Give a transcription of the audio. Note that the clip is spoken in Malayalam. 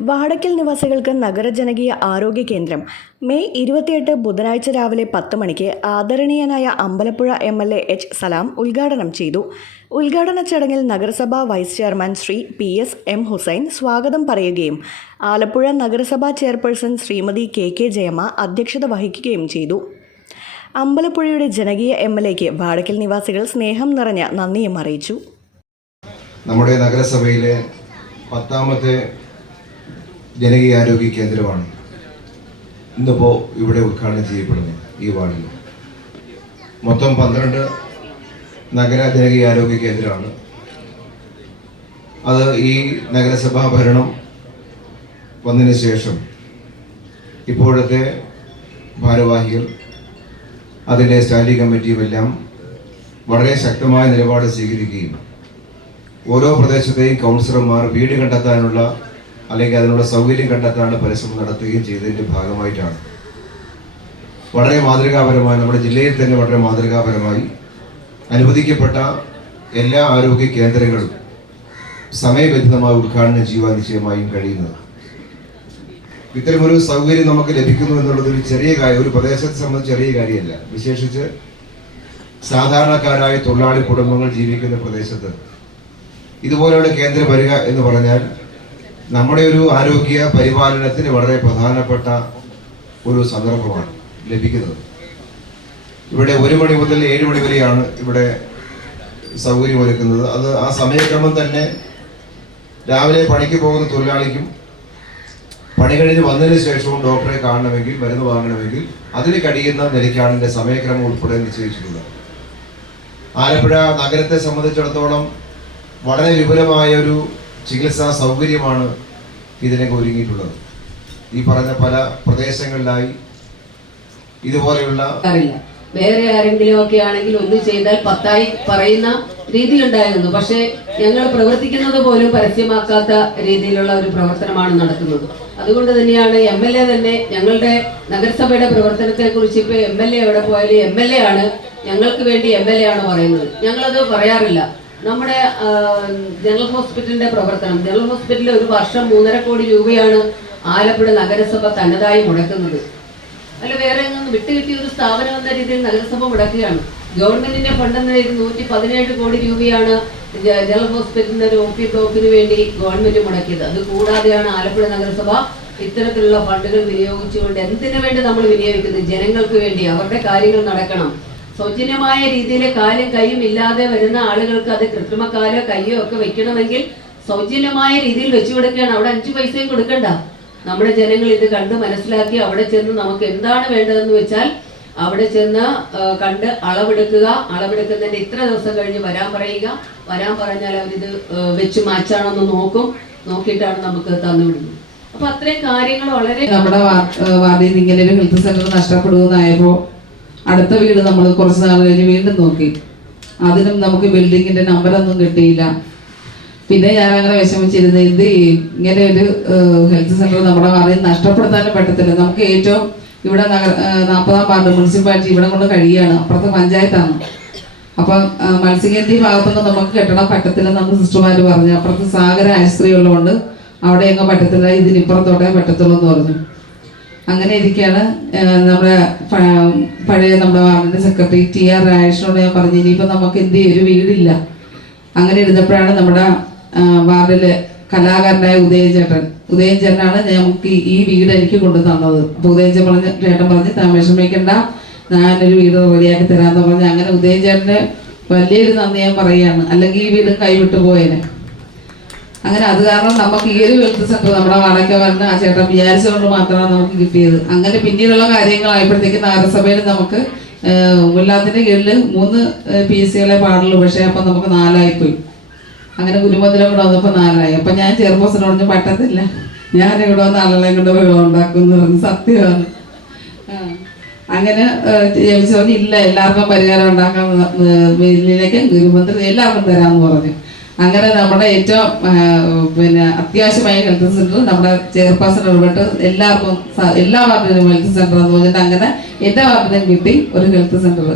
വാടക്കൽ നിവാസികൾക്ക് നഗരജനകീയ ആരോഗ്യ കേന്ദ്രം. മെയ് ഇരുപത്തിയെട്ട് ബുധനാഴ്ച രാവിലെ പത്ത് മണിക്ക് ആദരണീയനായ Ambalappuzha M L A H Salam ഉദ്ഘാടനം ചെയ്തു. ഉദ്ഘാടന ചടങ്ങിൽ നഗരസഭാ vice chairman Shri P S M Hussain സ്വാഗതം പറയുകയും ആലപ്പുഴ നഗരസഭാ chairperson Shrimati K K Jayamma അധ്യക്ഷത വഹിക്കുകയും ചെയ്തു. അമ്പലപ്പുഴയുടെ ജനകീയ എം എൽ എക്ക് വാടക്കൽ നിവാസികൾ സ്നേഹം നിറഞ്ഞ നന്ദിയും അറിയിച്ചു. നമ്മുടെ നഗരസഭയിലെ പത്താമത്തെ ജനകീയാരോഗ്യ കേന്ദ്രമാണ്. ഇന്നിപ്പോൾ ഇവിടെ ഉദ്ഘാടനം ചെയ്യപ്പെടുന്നത് ഈ വാർഡിൽ. മൊത്തം പന്ത്രണ്ട് നഗര ജനകീയാരോഗ്യ കേന്ദ്രമാണ്. അത് ഈ നഗരസഭാ ഭരണം വന്നതിന് ശേഷം ഇപ്പോഴത്തെ ഭാരവാഹികൾ അതിന്റെ സ്റ്റാൻഡിംഗ് കമ്മിറ്റിയും എല്ലാം വളരെ ശക്തമായ നിലപാട് സ്വീകരിക്കുകയും ഓരോ പ്രദേശത്തെയും കൗൺസിലർമാർ വീട് കണ്ടെത്താനുള്ള അല്ലെങ്കിൽ അതിനുള്ള സൗകര്യം കണ്ടെത്താനുള്ള പരിശ്രമം നടത്തുകയും ചെയ്തതിന്റെ ഭാഗമായിട്ടാണ്. വളരെ മാതൃകാപരമായി നമ്മുടെ ജില്ലയിൽ തന്നെ വളരെ മാതൃകാപരമായി അനുവദിക്കപ്പെട്ട എല്ലാ ആരോഗ്യ കേന്ദ്രങ്ങളും സമയബന്ധിതമായി ഉദ്ഘാടനം ചെയ്യുവാൻ നിശ്ചയമായും കഴിയുന്നത് ഇത്തരമൊരു സൗകര്യം നമുക്ക് ലഭിക്കുന്നു എന്നുള്ളത് ഒരു ചെറിയ കാര്യം ഒരു പ്രദേശത്തെ സംബന്ധിച്ച് ചെറിയ കാര്യമല്ല. വിശേഷിച്ച് സാധാരണക്കാരായ തൊഴിലാളി കുടുംബങ്ങൾ ജീവിക്കുന്ന പ്രദേശത്ത് ഇതുപോലെയുള്ള കേന്ദ്രം വരിക എന്ന് പറഞ്ഞാൽ നമ്മുടെ ഒരു ആരോഗ്യ പരിപാലനത്തിന് വളരെ പ്രധാനപ്പെട്ട ഒരു സന്ദർഭമാണ് ലഭിക്കുന്നത്. ഇവിടെ ഒരു മണി മുതൽ ഏഴ് മണി വരെയാണ് ഇവിടെ സൗകര്യം ഒരുക്കുന്നത്. അത് ആ സമയക്രമം തന്നെ രാവിലെ പണിക്ക് പോകുന്ന തൊഴിലാളിക്കും പണി കഴിഞ്ഞ് വന്നതിന് ശേഷവും ഡോക്ടറെ കാണണമെങ്കിൽ മരുന്ന് വാങ്ങണമെങ്കിൽ അതിന് കഴിയുന്ന നിലയ്ക്കാണ് ഇതിന്റെ സമയക്രമം ഉൾപ്പെടെ നിശ്ചയിച്ചിട്ടുള്ളത്. ആലപ്പുഴ നഗരത്തെ സംബന്ധിച്ചിടത്തോളം വളരെ വിപുലമായ ഒരു ചികിത്സാ സൗകര്യമാണ് ഇതിനൊക്കെ ഒരുങ്ങിയിട്ടുള്ളത്. ഈ പറഞ്ഞ പല പ്രദേശങ്ങളിലായി ഇതുപോലെയുള്ള വേറെ ആരെങ്കിലും ഒക്കെ ആണെങ്കിൽ ഒന്ന് ചെയ്താൽ പത്തായി പറയുന്ന രീതി ഉണ്ടായിരുന്നു പക്ഷേ ഞങ്ങൾ പ്രവർത്തിക്കുന്നത് പോലും പരസ്യമാക്കാത്ത രീതിയിലുള്ള ഒരു പ്രവർത്തനമാണ് നടക്കുന്നത്. അതുകൊണ്ട് തന്നെയാണ് എം എൽ എ തന്നെ ഞങ്ങളുടെ നഗരസഭയുടെ പ്രവർത്തനത്തെ കുറിച്ച് ഇപ്പൊ എം എൽ എ എവിടെ പോയാലും എം എൽ എ ആണ്. ഞങ്ങൾക്ക് വേണ്ടി എം എൽ എ ആണ് പറയുന്നത്. ഞങ്ങളത് പറയാറില്ല. നമ്മുടെ ജനറൽ ഹോസ്പിറ്റലിന്റെ പ്രവർത്തനം. ജനറൽ ഹോസ്പിറ്റലിൽ ഒരു വർഷം മൂന്നര കോടി രൂപയാണ് ആലപ്പുഴ നഗരസഭ തനതായി മുടക്കുന്നത്. അല്ല വേറെ വിട്ടുകിട്ടിയ ഒരു സ്ഥാപനം എന്ന രീതിയിൽ നഗരസഭ മുടക്കുകയാണ്. ഗവൺമെന്റിന്റെ ഫണ്ട് എന്ന രീതിയിൽ നൂറ്റി പതിനേഴ് കോടി രൂപയാണ് ജനറൽ ഹോസ്പിറ്റലിന്റെ ഒരു ഒ പി ബ്ലോക്കിന് വേണ്ടി ഗവൺമെന്റ് മുടക്കിയത്. അത് കൂടാതെയാണ് ആലപ്പുഴ നഗരസഭ ഇത്തരത്തിലുള്ള ഫണ്ടുകൾ വിനിയോഗിച്ചുകൊണ്ട് എന്തിനു വേണ്ടി നമ്മൾ വിനിയോഗിക്കുന്നത്? ജനങ്ങൾക്ക് വേണ്ടി അവരുടെ കാര്യങ്ങൾ നടക്കണം. സൗജന്യമായ രീതിയിൽ കാലും കൈയും ഇല്ലാതെ വരുന്ന ആളുകൾക്ക് അത് കൃത്രിമ കാലോ കയ്യോ ഒക്കെ വെക്കണമെങ്കിൽ സൗജന്യമായ രീതിയിൽ വെച്ചു കൊടുക്കുകയാണ്. അവിടെ അഞ്ചു പൈസയും കൊടുക്കണ്ട. നമ്മുടെ ജനങ്ങൾ ഇത് കണ്ട് മനസ്സിലാക്കി അവിടെ ചെന്ന് നമുക്ക് എന്താണ് വേണ്ടതെന്ന് വെച്ചാൽ അവിടെ ചെന്ന് കണ്ട് അളവെടുക്കുക. അളവെടുക്കുന്നതിന്റെ ഇത്ര ദിവസം കഴിഞ്ഞ് വരാൻ പറയുക. വരാൻ പറഞ്ഞാൽ അവരിത് വെച്ച് മാച്ചാണെന്ന് നോക്കും. നോക്കിയിട്ടാണ് നമുക്ക് തന്നുവിടുന്നത് അപ്പൊ അത്രയും കാര്യങ്ങൾ വളരെ നമ്മുടെ വാർഡിൽ ഇങ്ങനെ ഒരു ഹെൽത്ത് സെന്റർ നഷ്ടപ്പെടുമെന്നായപ്പോൾ അടുത്ത വീട് നമ്മൾ കുറച്ച് നാൾ കഴിഞ്ഞ് വീണ്ടും നോക്കി. അതിനും നമുക്ക് ബിൽഡിങ്ങിന്റെ നമ്പറൊന്നും കിട്ടിയില്ല. പിന്നെ ഞാൻ അങ്ങനെ വിഷമിച്ചിരുന്നത് എന്ത് ഇങ്ങനെ ഒരു ഹെൽത്ത് സെന്റർ നമ്മുടെ അറിയാൻ നഷ്ടപ്പെടുത്താനും പറ്റത്തില്ല. നമുക്ക് ഏറ്റവും ഇവിടെ നഗര നാൽപ്പതാം വാർഡ് മുനിസിപ്പാലിറ്റി ഇവിടെ കൊണ്ട് കഴിയുകയാണ്. അപ്പുറത്തെ പഞ്ചായത്താണ്. അപ്പം മത്സ്യകേന്ദ്രി ഭാഗത്തൊന്നും നമുക്ക് കെട്ടണം പറ്റത്തില്ല നമ്മൾ സിസ്റ്റർമാർ പറഞ്ഞു. അപ്പുറത്ത് സാഗര ആശുപത്രി ഉള്ളതുകൊണ്ട് അവിടെ എങ്ങും പറ്റത്തില്ല. ഇതിനിപ്പുറത്തോട്ടേ പറ്റത്തുള്ളൂ എന്ന് പറഞ്ഞു. അങ്ങനെ ഇരിക്കുകയാണ് നമ്മുടെ പഴയ നമ്മുടെ വാർഡിന്റെ സെക്രട്ടറി ടി ആർ രാജേഷിനോട് ഞാൻ പറഞ്ഞു ഇനിയിപ്പോൾ നമുക്ക് എന്ത് ഒരു വീടില്ല. അങ്ങനെ ഇരുന്നപ്പോഴാണ് നമ്മുടെ വാർഡിലെ കലാകാരനായ ഉദയചേട്ടൻ ഉദയചേട്ടനാണ് നമുക്ക് ഈ- വീട് എനിക്ക് കൊണ്ടു തന്നത്. അപ്പോൾ ഉദയൻ ചേട്ടൻ പറഞ്ഞ് ചേട്ടൻ പറഞ്ഞ് താൻ വിഷമിക്കണ്ട. ഞാനൊരു വീട് റെഡിയാക്കി തരാമെന്ന് പറഞ്ഞ്. അങ്ങനെ ഉദയൻചേട്ടന് വലിയൊരു നന്ദി ഞാൻ പറയുകയാണ്. അല്ലെങ്കിൽ ഈ വീട് കൈവിട്ടു പോയേനെ. അങ്ങനെ അത് കാരണം നമുക്ക് ഈ ഒരു ഹെൽത്ത് സെന്റർ നമ്മുടെ വാടക വരുന്ന ആ ചേട്ടൻ വിചാരിച്ചുകൊണ്ട് മാത്രമാണ് നമുക്ക് കിട്ടിയത്. അങ്ങനെ പിന്നീടുള്ള കാര്യങ്ങളായപ്പോഴത്തേക്ക് നഗരസഭയിൽ നമുക്ക് മുല്ലാത്തിന്റെ കീഴിൽ മൂന്ന് പി എസ് സികളെ പാടുള്ളൂ. പക്ഷേ അപ്പം നമുക്ക് നാലായി പോയി അങ്ങനെ കുരുമതിരം കൂടെ വന്നപ്പോൾ നാലായി. അപ്പം ഞാൻ ചെയർപേഴ്സൺ പറഞ്ഞു പറ്റത്തില്ല. ഞാൻ ഇവിടെ വന്ന് ആളുകളെ കൊണ്ട് വെള്ളം ഉണ്ടാക്കുന്നു പറഞ്ഞു സത്യമാണ് അങ്ങനെ ജയിച്ചു പറഞ്ഞു ഇല്ല. എല്ലാവർക്കും പരിഹാരം ഉണ്ടാക്കാൻ വീട്ടിലേക്ക് ഗുരുമന്ത്രി എല്ലാവർക്കും തരാമെന്ന് പറഞ്ഞു. അങ്ങനെ നമ്മുടെ ഏറ്റവും പിന്നെ അത്യാവശ്യമായ ഹെൽത്ത് സെന്റർ നമ്മുടെ ചെയർപേഴ്സൺ ഇടപെട്ട് എല്ലാവർക്കും എല്ലാ വാർഡിലും ഹെൽത്ത് സെന്റർ എന്ന് പറഞ്ഞിട്ട് അങ്ങനെ എന്റെ വാർഡിനും കിട്ടി ഒരു ഹെൽത്ത് സെന്റർ